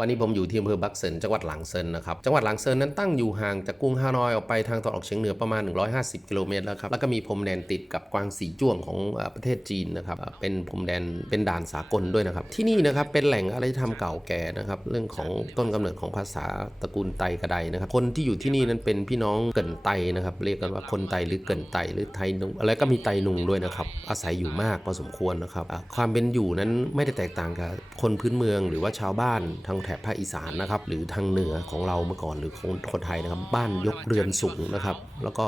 วันนี้ผมอยู่ที่อำเภอบักเซินจังหวัดหลางเซินนะครับ จังหวัดหลางเซินนั้นตั้งอยู่ห่างจากกรุงฮานอยออกไปทางตะวันออกเฉียงเหนือประมาณ 150 กิโลเมตรแล้วครับ แล้วก็มีพรมแดนติดกับกวางสีจ้วงของประเทศจีนนะครับ เป็นพรมแดนเป็นด่านสากลด้วยนะครับ ที่นี่นะครับเป็นแหล่งอารยธรรมเก่าแก่นะครับ เรื่องของต้นกำเนิดของภาษาตระกูลไตกระไดนะครับ คนที่อยู่ที่นี่นั้นเป็นพี่น้องเกินไตนะครับ เรียกกันว่าคนไตหรือเกินไตหรือไทยนุงแล้วก็มีไตนุงด้วยนะครับ อาศัยอยู่มากพอสมควรนะครับ ความเป็นอยู่นั้นไม่ได้แตกต่างกับคนพื้นเมืองหรือว่าชาวบ้านทางแถบภาคอีสานนะครับหรือทางเหนือของเราเมื่อก่อนหรือคนคนไทยนะครับบ้านยกเรือนสูงนะครับแล้วก็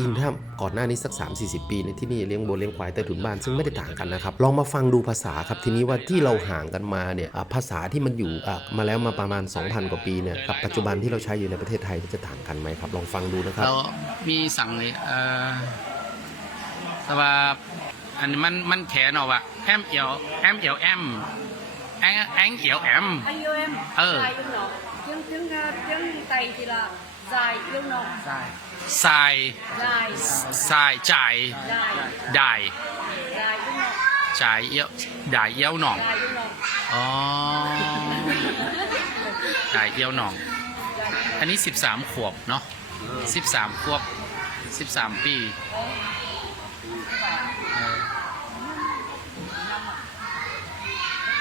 ยิ่งถ้าก่อนหน้านี้สัก 3-40 ปีในที่นี่เลี้ยงโบวเลี้ยงควายใต้ถุนบ้านซึ่งไม่ได้ต่างกันนะครับลองมาฟังดูภาษาครับทีนี้ว่าที่เราห่างกันมาเนี่ยภาษาที่มันอยู่มาแล้วมาประมาณ 2,000 กว่าปีเนี่ยกับปัจจุบันที่เราใช้อยู่ในประเทศไทยจะต่างกันไหมครับลองฟังดูนะครับเรามีสั่งเลยเอ่อแต่ว่าอันนี้มันมันแขนออกว่าแอมเอียวแอมเอียวแอม แองแองเอียวแอม anh yêu em Ừ. dài yêu nó tiếng tiếng ờ, tiếng tây thì là dài yêu nó ทรายทราย dài ทรายจ่าย dài ด่าย dài yêu nó จ่ายเอี้ยวด่ายเอี้ยวหนอง dài yêu nó อ๋อด่ายเอี้ยวหนอง อันนี้สิบสามขวบเนาะสิบสามขวบสิบสามปีเออ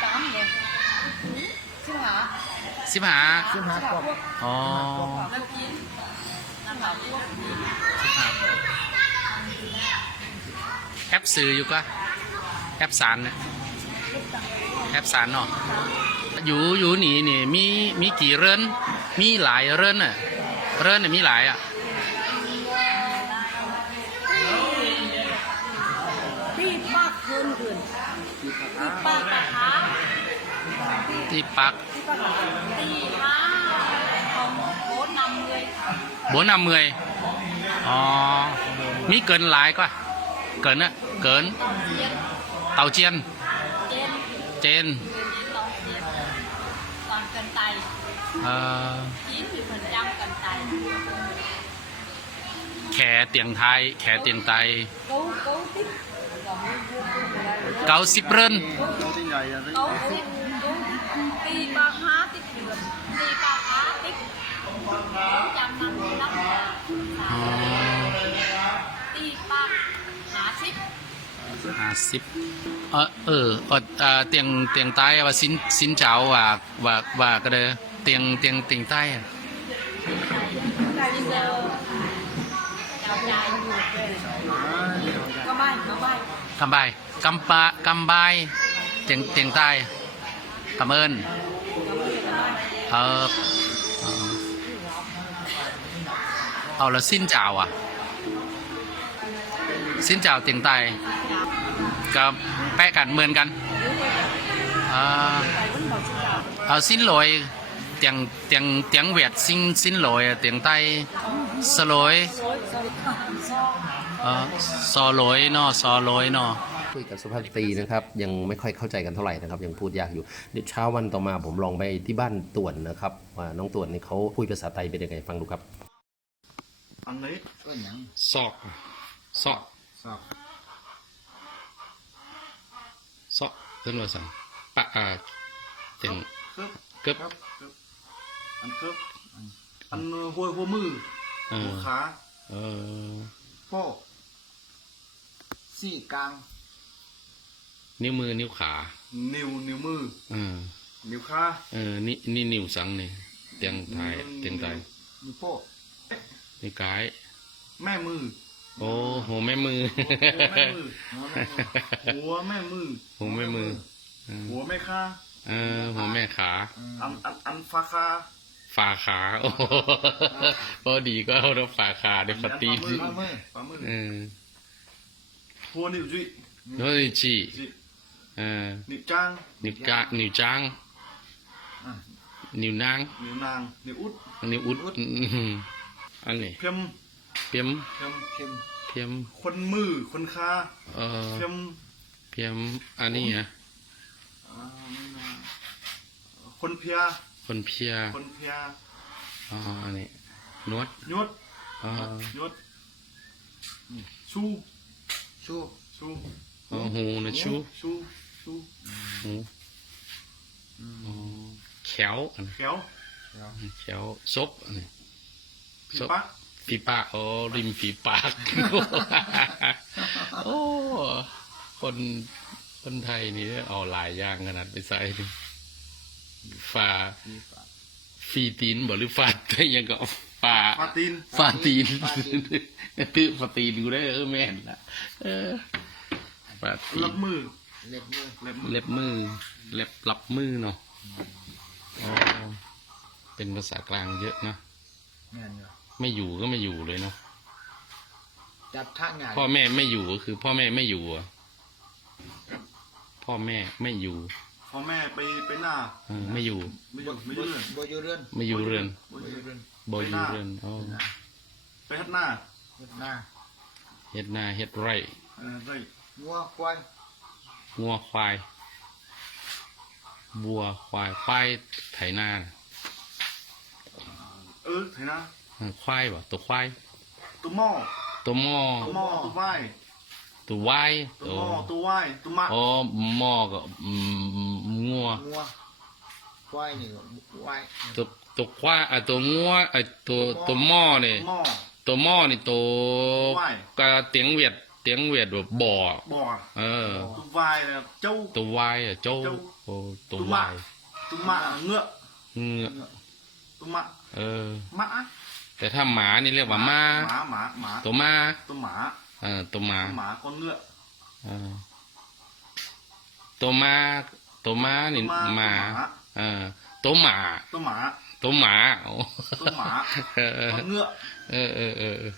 tám này chứ hả สิบห้า chứ hả quốc อ๋อ năm chín năm hả quốc ครับแอปซื้ออยู่ก็แอปสารนะแอปสารเนาะอยู่อยู่นี่นี่มีมีกี่เรือนมีหลายเรือนอะเรือนน่ะมีหลายอะ đi bạc hơn gần đi bạc bạc há ที่ปัก đi bạc đi há không ที่ปักบนำเมยอ๋อ มีเกินหลายก็เกินนะเกิน เต่าเจียน เจนก่กิไตเออจีเตแขเตียงไทย แขเตียงไตเก้าสิบเรื่กา อ๋อ ti ba há tích ห้าสิบเออเออเออเอ่อเตียงเตียงใต้ว่าสินสินเจ้าว่าว่าว่าก็เลยเตียงเตียงเตียงใต้อะ bây giờ chào dài nhiều về có bay có bay กำบายกำปะกำบายเตียงเตียงใต้กำเอิญเออเอ เอาล้วสินเจ้าอะ สิ้นเจ้าเตียงใต้กับแปะกันเหมือนกันเอาสิ้นลอยเตียงเตียงเตียงเวียดสิ้นสิ้นลอยเตียงใต้สลอย rồi rồi do เออซอลอยเนาะซอลอยเนาะคุยกับสุภาพสตรีนะครับ ยังไม่ค่อยเข้าใจกันเท่าไหร่นะครับ ยังพูดยากอยู่เดี๋ยวเช้าวันต่อมาผมลองไปที่บ้านต่วนนะครับว่าน้องต่วนนี่เขาพูดภาษาไทยเป็นยังไงฟังดูครับ อันนี้เอ้ยหยังซอกซอกสอบซอกเพิ่นว่าสั่งปะอ่าเตียงครับเกือบครับครับอันครับอันอันหัวหัวมือเอหัอวขาเออโป้สี่กลาง นิ้วมือนิ้วขานิ้วนิ้วมือ เออนิ้วขาเออนี่นี่นิ้วสังนี่เตียงไทยเตียงไทยนิ้วโป้ นิ้วกาย แม่มือ โอ้โหแม่มือ หัวแม่มือ หัวแม่มือ หัวแม่มือ หัวแม่ขาเออหัวแม่ขา อันอันอันฟ้าขาฝ่าขา โอ้โหพอดีก็เอาเราฝ่าขาเดี๋ยวปฏิฝ่ามือฝ่ามือฝ่ามือเออหัวนิ้วจุ้ยโน้ยจีจุ้ยเออนิ้วจ้างนิ้วกะนิ้วจ้างอะนิ้วนางนิ้วนางนิ้วอุดนิ้วอุด อื้อหืออันนี้เพียมเพียมเพียมเพียมเพียมคนมือคนขาเออเพียมเพียมอันนี้อะอ่าคนเพีย คนเพีย คนเพียอ๋ออันนี้นวดยศอ๋อยศชูชูชูอ๋อหูนะชูชูชูหูอ๋อแขวอันนี้เขียวแขวซบอันนี้ ปีซบปักฝีปากโอ้ริมฝีปาก โอ้ คนคนไทยนี่เอาหลายอย่างขนาดไปใส่ดิฝ่าฟีตีนบ่หรือฟาดก็ยังก็ฝ่าปาตีนฟาตีนตื้อฟาตีนกูได้เออแม่นละเออฟาตีลันบมือเล็บมือเล็บมือเล็บมือเล็บรับมือเนาะอ๋อเป็นภาษากลางเยอะเนอะงานอยู่ ไม่อยู่ก็ไม่อยู่เลยเนาะจับท่างานพ่อแม่ไม่อยู่ก็คือพ่อแม่ไม่อยู่อะพ่อแม่ไม่อยู่พ่อแม่ไปไปหน้าเออไม่อยู่ ไม่อยู่ไม่อยู่เรือนบ่อยู่เรือนไม่อยู่เรือนบ่บ่ออยู่ยู่เรือนบ่อยู่เรือนอ๋อไปฮัดหน้าเฮ็ดหน้าเฮ็ดนาเฮ็ดไร่เออไรงัวควายงัวควายวัวควายควายไถนาเออไถนาเออ ควายบ่ตัวควายตัวหม้อตัวหม้อตัวหม้อตัวไหว้ตัววายตัวหม้อตัวไหว้ตัวมะอ๋อหม้อก็อืมงัวงัวควายนี่ก็ควายตัวตัวควายอะตัวงัวไอ้ตัวตัวหม้อนี่หม้อตัวหม้อนี่ตัววายก็เตียงเวียดเตียงเวียดแบบบ่อบ่อเออตัวไหว้เนี่ยเจ้าตัววายอะเจ้าเจ้าโอ้ตัวตัววามะยตัวมะเงือกเงือกตัวมะเออมะ แต่ถ้าหมานี่เรียกว่าหมาหมาหมาหมาตัวหมาตัวหมาเออตัวหมาตัวหมาคนเงือกเออตัวหมาตัวหมานี่ตัวหมาตัวเออตัวหมาตัวหมาตัวหมาโอ้ตัวหมาเออคนเงือกเออเออเออเออ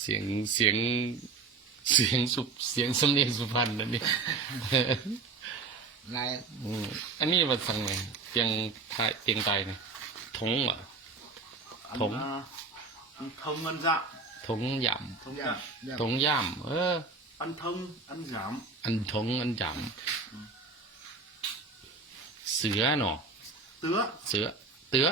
เสียงเสียงเสียงสุเสียงสำเนียงสุพรรณนั่นนี่ลายอืมอันนี้มาสั่งไงเตียงไทยเตียงไตเนี่ยทงเหรอะ ถงอ่าทงเงิน dạ ทงหย่ทงย่า dạ ย่าำทงย่ำเอออันทงอันหยามอันทงอันหย่ำเสือเนาะเตื้อเสือเตื้อ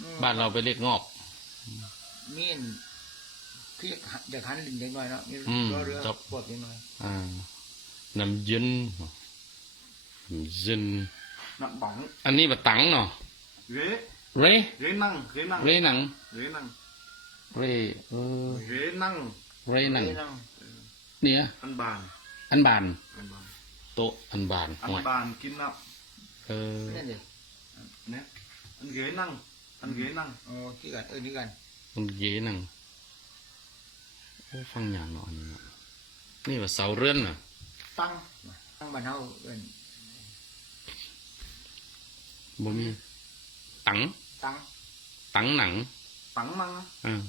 บอ่าจุ๊บอืมจุ๊บจุ๊บดอกงอบงอกอ๋อจากงอบดอกดอกอืมบ้านเราไปเรียกงอบมีนคือจะหันลิ้นเล็กน้อยเนาะมีอืมเรือเรือครับปวดเล็กน้อยอ่าน้ำเย็นน้ำเย็นนักบังอันนี้บะตังเนาะเรเรเรนั่งเรนั่งเรหนังเรนั่งเรเออเรนั่งเรหนังเรือนั่งเนี่ยอันบาน อันบานอันบานโต๊ะอันบานอันห่วยบานกินนับเออนั่นดิเนี่ยอันเรนั่ง อันเรนั่งโอ้ที่กันเออนี่กันมันเยหนังโอ้ฟังอย่างเนาะอันนี้เนาะนี่ว่าเสาเรือนน่ะตั้งตั้งบ้านเฮาเอิ้นบ่มีตังตั้งตังหนังตังนั่งอ่า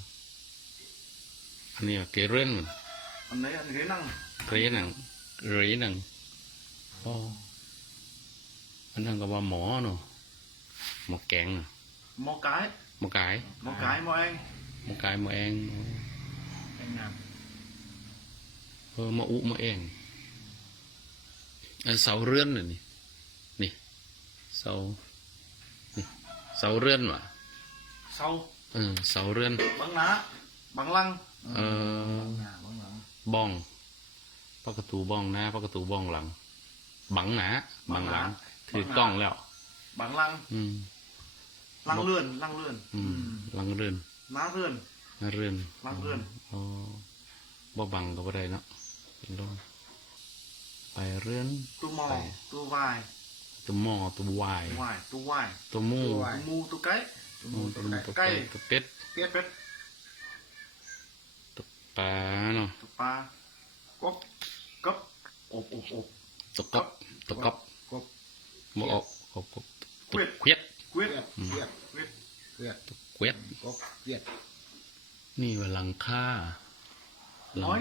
อันนี้ว่าเกเรือนมันอันไหนอันเรนั่งเรหนังเรหนังอ๋ออันนั้นก็ว่าหมอเนาะหมอแกงน่ะหมอกายหมอกายหมอกายหมอเองหมอกายหมอแองเป็นน้เออหมาอุหมาเองเออเสาเรือนน่ะ นี่นี่เสานี่เสาเรือนว่ะเศร้าเออเสาเรือนบังหนาบังลังำเออหน้าบางหลังบ้องปากระตูบ้ ลังบังหนาบังหลังถือกล้องแล้วบังลังอืมลังเลื่อนลังเลื่อนอืมหลังเรือนม้าเลื่อนหน้าเรือนหลังเรือน อ๋อบ่บังก็บ่ได้เนาะเป็นลมไปเรือน ตัวหมอไป ตัววายตัวหม้อตัววาย วายตัววายตัวหมูตัวหมูตัวไก่ ตัวหมูตัวไก่ตัวไก่ตัวเป็ดเป็ดเป็ดตัวปลาเนาะตัวปลากบกบอบอบอบตัวกบตัวกบกบบ่ออกกบกบตัวเวียด เกวียดเกวียดเวียดเวียดเวียดเกวียดกบเวียดนี่ว่าหลังคาหลัน้อย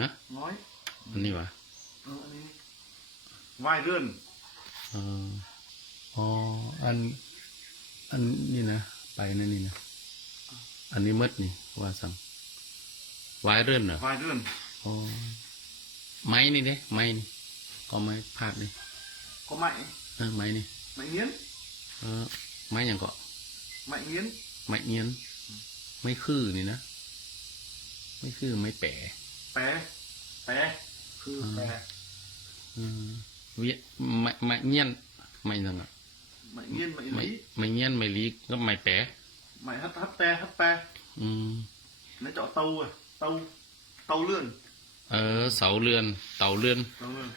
ฮะน้อยอันนี้วะเอออันนี้วายเลื่อนเอออ๋ออัน อันนี่นะไปนั่นนี่นะอันนี้มดนี่ว่าสั่งไว้เรื่อนเหรอวายเลื่อนอ๋อไม้นี่เด้ไม้นี่ก็ไม้พาดนี่ก็ไม่เออไม้นี่ไม่เงี้ยนเออ ไม้หยังก็ mạnh nghiến ไม้เงี้ยนไม่คือนี่นะไม่คือไม่แปะ bé bé คือแปดอืมเวียไม่ไม่เงี้ยนไม่นั่นอะ mạnh nghiên mạnh ไม่ lý ไม่เงี้ยนไม่ลีก็ไม่แปะ mạnh hắt hắt te hắt te อืม nó chọn tàu à tàu tàu lươn เออ เสาเรือน เต่าเรือน tàu lươn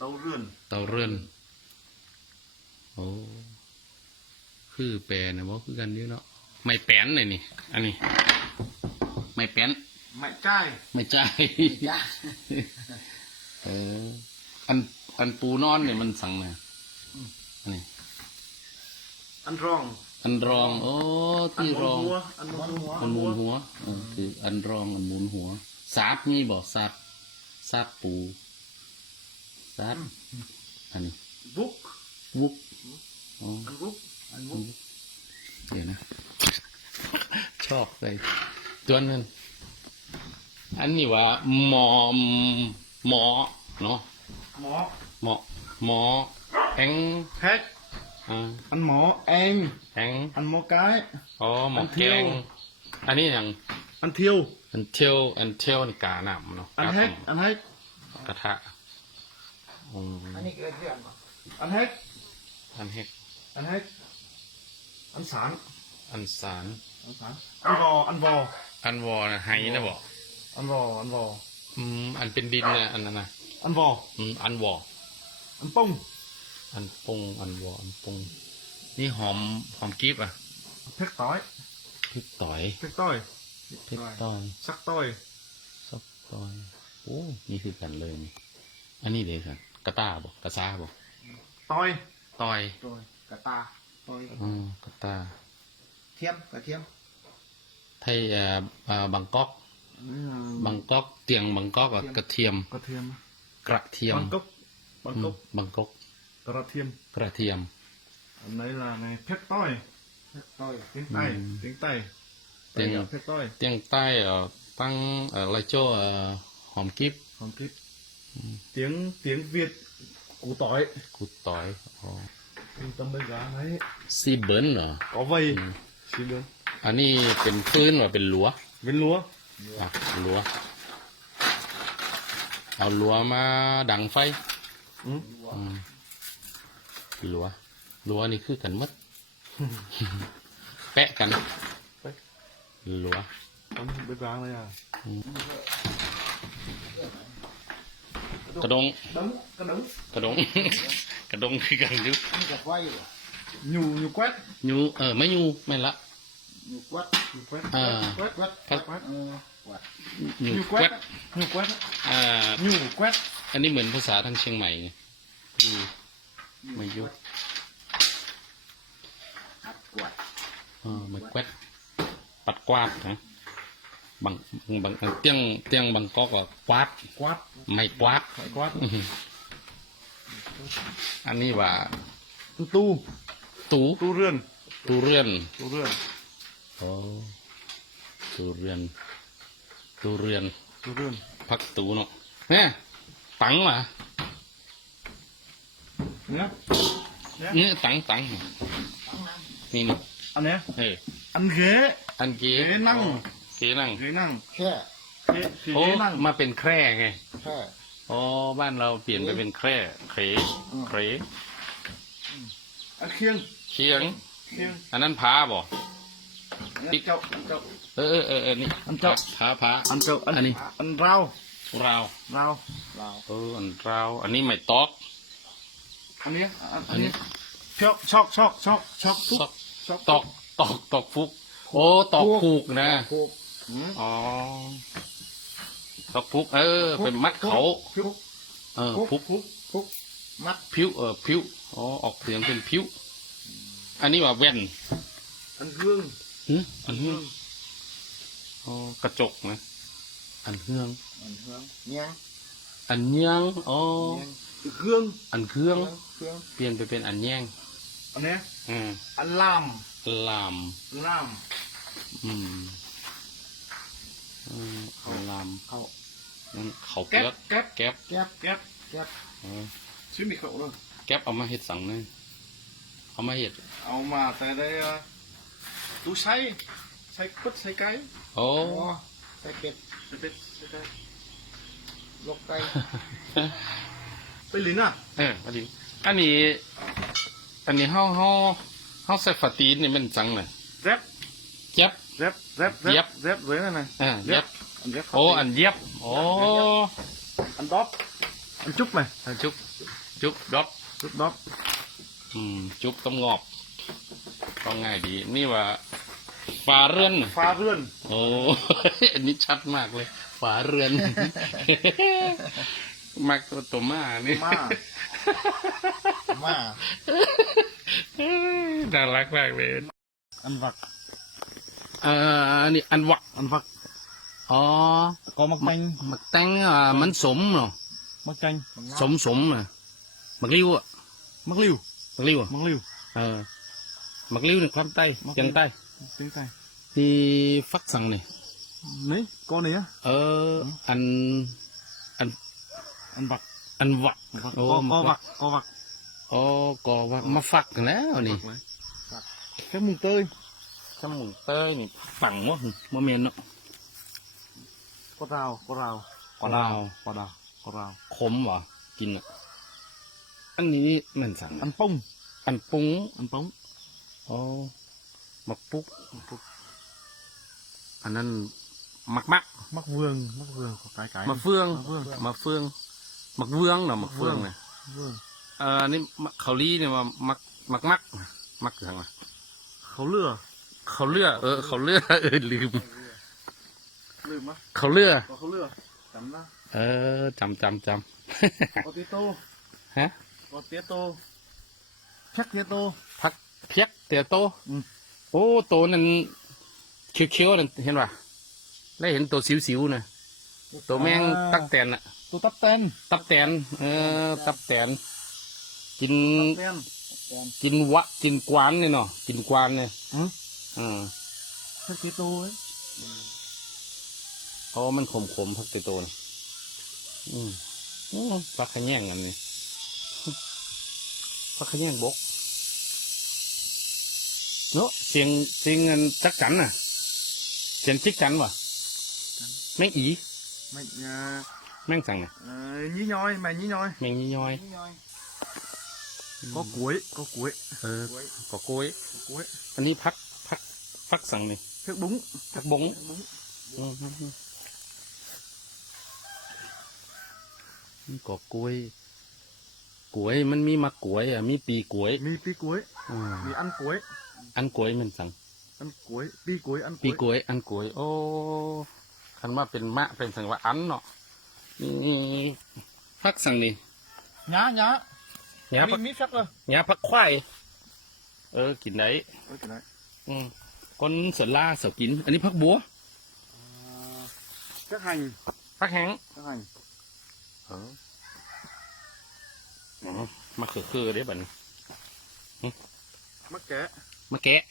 tàu lươn เต่าเรือนโอ้ คือแปลนะว่าคือกันเยอะเนาะไม่แป้นเลยนี่ อันนี้ ไม่แป้น mạnh trai ไม่ใช่จ้าเออ อันอันปูนอนเนี่ยมันสั่งมาอันนี้ ăn rong อันรอง โอ้ ăn ที่ร món อง húa ăn món húa อันมูลหัวเออคืออันรองอันมูลหัวซาบนี่บอกซาบซาบปูซาบอันนี้ vúc วุกอ๋อ ăn vúc ăn vúc เดี๋ยวนะ ชอบเลยตัวนั้นอันนี้ว่าหมอหมอเนาะ mó หมอหมอแอง hết อ่า ăn mó em แอง ăn mó cái อ๋อหมออันแกเที่ยวงอันนี้อย่าง ăn thiêu อันเที่ยวอันเที่ยวนี่กาหนำเนาะ ăn กา hết หน ăn hết ำกระทะอืมอันนี้เกิดเรื่องป่ะ ăn hết อันเฮก ăn hết ăn sán อันสาร ăn sán ăn vò ăn vò อันวอนะไฮนะบอก ăn vò ăn vò อืมอันเป็นดินนะอันนั้นนะ ăn vò อืมอันวอ ăn pông อันปงอันวออันปงนี่หอมหอมกิฟอะ phép tói พริกต่อย phép tôi พริกต่อย sắc tôi ซอกต่อยโอ้นี่คือกันเลยนี่อันนี้เด็กครับกระต้าบอกกระซ่าบอก tôi ต่อย rồi cả ta tôi อืมกระต้า thiêm cả thiêm ไทยเอ่อเอ่อบางกอกบางกอกเตียงบางกอกอะกระเที ยม có thiêm กระเทียม Bangkok อืม Bangkok บางกอก cà thiêm กระเทียม Hôm nay là này phép tôi phép tôi tiếng tay Ừ. tiếng tay Tiếng- Đây là phép tôi เตียงใต้เอ่อตั้งเอ่อไรโจ้เอ่อหอมกิฟ còn tiếp tiếng tiếng việt củ tỏi กูต่อยอ๋อ trung tâm bây giờ đấy ซีเบิร์นเหรอ có vây Ừ. xin lương อันนี้เป็นพื้นหรือเป็นหลัว viên lúa อะหลัวเอาหลัวมาดังไฟ ừ. อืมหลัวหลัวนี่คือกันหมัด แปะกันแปะหลัว con bây giờ đây à กระดง đống cái đống กระดง กระดงคือกันอยู่นี่กับไว้เหรอ nhù nhù quét ยูเออไม่ยูไม่นละอยู่กวัด nhù quét À. quét กวัดครับเออกวัดยู nhù แคว quét ด nhù quét อ่า nhù quét อันนี้เหมือนภาษาทางเชียงใหม่ไงยูไม่ยูหัดกวัดเออไม่แควดปัดกวาดนะบางบางเตียงเตียงบางกอกก็กวาด quát ไม่กวาด phải quát อื้อหือ อันนี้ว่า tu ตู tu rươn ตูเรือน tu rươn โอ้ตูเรือนตูเรือน tu rươn พักตูเนาะเนี่ยตังมา nhá เนี่ยตังตังนี่นี่ ăn nhé เฮ้ย ăn ghế อันเก๋เก๋นั่งเก๋นั่ง ghế năng แค่ ghế thì โอ้ ghế năng มาเป็นแคร่ไงแค่ อ๋อบ้านเราเปลี่ยนไปเป็นแคร่เขยอืมเขย ăn khiêng เคียง khiêng อันนั้นพาบ่ ăn chậu ăn chậu เออเออเออเออนี่อันเจ้าพาพา ăn chậu ăn Ăn đi. ăn rau ราว rau เราเอออันราวอันนี้ไม่ตอก ăn nhé ăn, Ăn ăn đi. nhé chọc chọc chọc chọc chọc ตอก chọc ตอกตอกตอกฟุก โอ้ตอกผูกนะผูกหืมอ๋อ ตอกฟุก เออ เป็นมัดเขา phiếu เออ phúc ฟุก phúc phúc มัดผิวเออผิวอ๋อออกเสียงเป็นผิวอันนี้ว่าแว่น ăn gương หึอันเฮืองอ๋อกระจกนะอันเฮือง อันเฮืองเนียงอันเนียงอ๋อเนียง gương อันเครื่องเครื่อง เปลี่ยนไปเป็นอันแยง ăn nhé อืม ăn lam ลาม lam อืมอืมเอาลามเขา นั่นเขาเปลือก kép kép แก๊บแก๊บ kép แก๊บเออ chứ bị khẩu rồi แก๊บเอามาเฮ็ดสังเนี่ยเอามาเห็ดเอามาแต่ได้อะตู้ใช้ใช้กุดใช้ไก่โอ้ใส่เป็ดใช้เป็ดใช้ไก่ลกไก่ไปลินอะเออพอดีอันนี้ อันนี้เฮาเฮาเฮาใส่ฝาตีนนี่มันจังน่ะแรปเจ็บแรปแรปเย็บแรปเลยนั่นน่ะอ่าเย็บ อันเย็บโอ้อันเย็บโอ้อันดอบอันจุ๊บไหมอันจุ๊บจุ๊บดอกจุ๊บดอบอืมจุ๊บต้องงอบต้องง่ายดีนี่ว่าฝาเรือนน่ะฟ้าเรือนโอ้ อันนี้ชัดมากเลย ฝาเรือน มักตัวตัวมานี่มามา น่ารักมากเลยอัน วักเอ่ออันนี้อันวักอันวักอ๋อก็มักแตงมักแตงอะมันสมเนาะมักแตงสมสมอะมักลิ้วอะมักลิวมักลิ้วอะมักลิว สังนี่นี่ก้อนนี้อะเอออันอันอันวักอันวักอันวักโอ้ก็มัก็กวักก็วักโอ้ก็ว่ามาฟักแล้วนี่เลยแค่มึงเตยสมุนเต้ยนี่ฝังวะโมเมนเนาะก็ราวก็ราวก็ลาวก็ราวก็ราวขมวะกินอะอันนี้มันสั่งอันปุ้งอันปุ้งอันปุ้งอ๋อมักปุ๊กอันนั้นมักมักมักเวืองมักเวืองไก่ไก่มะเฟืองมะเฟืองมะเฟืองมักเวืองเนาะมักเฟืองมะเฟืองนะเวืองเออนี่มะเขาลี่เนี่ยว่ามักมักมักมักอย่างไรเขาเลือ เขาเลือเออ เขาเลือเออลืม ลืมมั้ยเขาเลือเขาเลือจำนะเออจำจำจโอเตียโตำฮะโอเตียโตแพ็กเตียโตพักเพียกเตียโตอืมโอ้โตนั่นเขียวๆนั่นเห็นป่ะแล้วเห็นตัวสิวๆนะตัวแมงตักแตนอะตัวตับแตนตับแตนเออตับแตนกิน ตับแตน กินวะ กินกวานเนี่ยเนาะกินกวานเนี่ย อืมอ่าแพ็กเตียโตเว้ยเพราะว่ามันขมขมๆพักเตโตนะอืมอืมพักขะแยงกันนี่พักขะแยงบกเนาะเสียงเสียงเงินจักจันน่ะ เสียงจิกจันวะแมงอีไม่เอ่อแมงสั่งน่ะเอ่อ nhí nhoi mày nhí nhoi แมงยี่ย้อย có cuối có cuối เออก็กล้วย có cuối อันนี้พัก พักพักสั่งนี่ thức bún พักบง thức bún อืมนี่ก็กล้วยกล้วยมันมีมะกล้วยอะมีปีกล้วย mì pi cuối อ่า mì ăn cuối อันกล้วยมันสั่ง ăn cuối pi cuối ăn ปี cuối กล้วยอันกล้วยโอ้คันว่าเป็นมะเป็นสังว่าอันเนาะนี่พักสั่งนี่ nhá nhá เนี้ยพัก mì mì phép rồi เนี้ยพักควายเออกินได้ Ôi, cái này อืมคนเสือล่าเสือกินอันนี้พัก บัว phép hành พักแห้ง phép hành เอออ๋อมาคือคือเด้บัดน mắc ké มาแกะ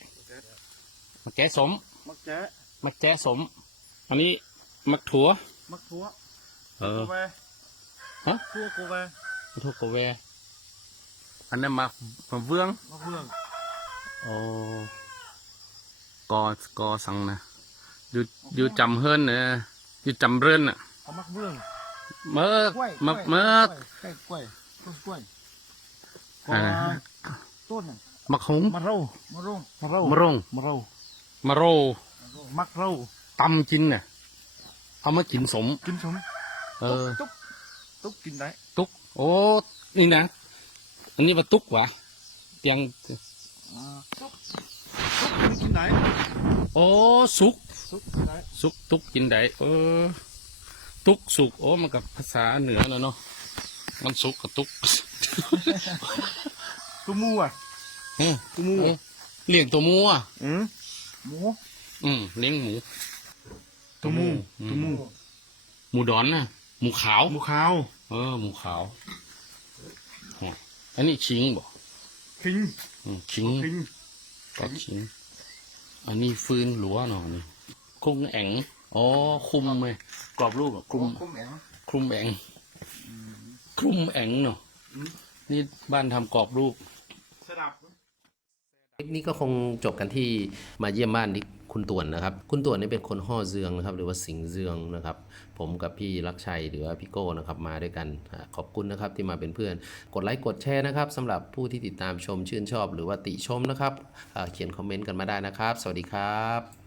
มาแกะสม mắc ké มาแกะสมอันนี้มักถั่ว mắc thúa เออ cô ve Hả? thua cô ve มาถั่วกแวอันนั้นมามาเบื้อง mắc vương โอ้ กอกอสังนะอยู่อยู่จำเฮิรนเนอะอยู่จำเรินอะ có mắc vương เมื่อ quay มา quay, เมื่อ quay quay quay quay có À. tốt này มักหง mặt râu mặt râu mặt râu มะรง mặt râu มะโร mắc râu ตำกินน่ะเอามากินสม kín sống เออ túc túc kín đấy ตุกโอ้นี่นะอันนี้ว่าตุกวะเตียง à, túc túc kín đấy โอ้สุก túc kín đấy สุกตุกกินได้เออ ตุกสุกโอ้มันกับภาษาเหนือนะเนาะมันสุกกับตุก tôi mua à เฮ้ย tôi mua เอ้ยเลี้ยงตัวหมูอะ ừ mua อืมเลี้ยงหมู tôi mua อืม tôi mua หมูดอนนะหมูขาว mua khao เออหมูขาวอ๋ออันนี้ชิงบ่ khinh อืมชิ ง khinh ก็ชิงอันนี้ฟืนหลัวเนาะนี่คุ้มแองอ๋อคุมไหมกรอบรูปอะคลุมคุ้มแองคลุมแองคลุมแองเนาะนี่บ้านทำกรอบรูป xe đạp นี่ก็คงจบกันที่มาเยี่ยมบ้านที่คุณต่วนนะครับ คุณต่วนนี่เป็นคนห่อเจืองนะครับ หรือว่าสิงเจืองนะครับ ผมกับพี่รักชัยหรือว่าพี่โก้นะครับมาด้วยกัน ขอบคุณนะครับที่มาเป็นเพื่อน กดไลค์กดแชร์นะครับสำหรับผู้ที่ติดตามชมชื่นชอบ หรือว่าติชมนะครับเขียนคอมเมนต์กันมาได้นะครับ สวัสดีครับ